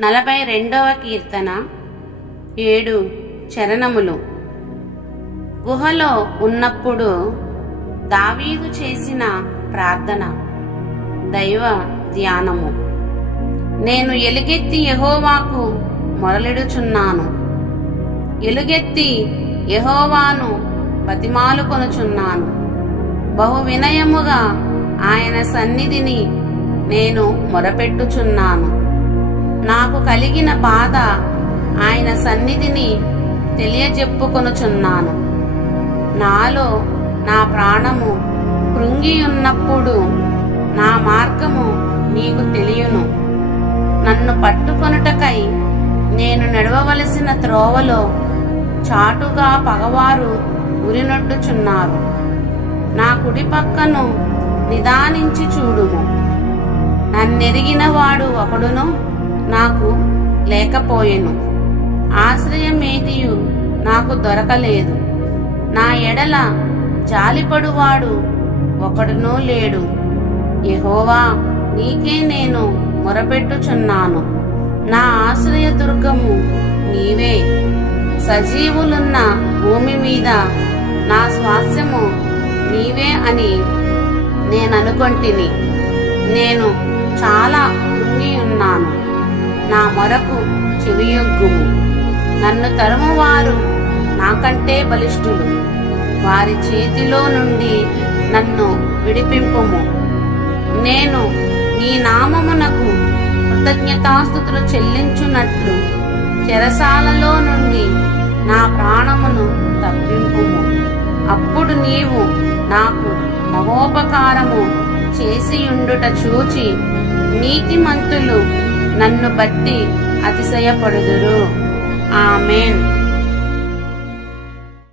నలభై రెండవ కీర్తన ఏడు చరణములు. గుహలో ఉన్నప్పుడు దావీదు చేసిన ప్రార్థన దైవ ధ్యానము. నేను ఎలుగెత్తి యహోవాకు మొరలిడుచున్నాను. ఎలుగెత్తి యహోవాను బతిమాలు కొనుచున్నాను. బహు వినయముగా ఆయన సన్నిధిని నేను మొరపెట్టుచున్నాను. నాకు కలిగిన బాధ ఆయన సన్నిధిని తెలియజెప్పుకొనుచున్నాను. నాలో నా ప్రాణము కృంగియున్నప్పుడు నా మార్గము నీకు తెలియను. నన్ను పట్టుకొనుటకై నేను నడవవలసిన త్రోవలో చాటుగా పగవారు ఉరినొడ్డుచున్నారు. నా కుడి పక్కను నిదానించి చూడుము. నన్నెరిగిన వాడు ఒకడును నాకు లేకపోయెను. ఆశ్రయమేదియు నాకు దొరకలేదు. నా ఎడల జాలిపడువాడు ఒకడునూ లేడు. యహోవా నీకే నేను మొరపెట్టుచున్నాను. నా ఆశ్రయ దుర్గము నీవే. సజీవులున్న భూమి మీద నా స్వాస్యము నీవే అని నేననుకొంటిని. నేను చాలా కృంగి ఉన్నాను నా మొరకు చెవియొగ్గుము నన్ను తరుమువారు నాకంటే బలిష్ఠులు. వారి చేతిలో నుండి నన్ను విడిపింపుము. నేను నీ నామమునకు కృతజ్ఞతాస్థుతులు చెల్లించున్నట్లు చెరసాలలో నుండి నా ప్రాణమును తప్పింపుము. అప్పుడు నీవు నాకు మహోపకారము చేసియుండుట చూచి నీతిమంతులు నన్ను బట్టి అతిశయపడుదురు. ఆమెన్.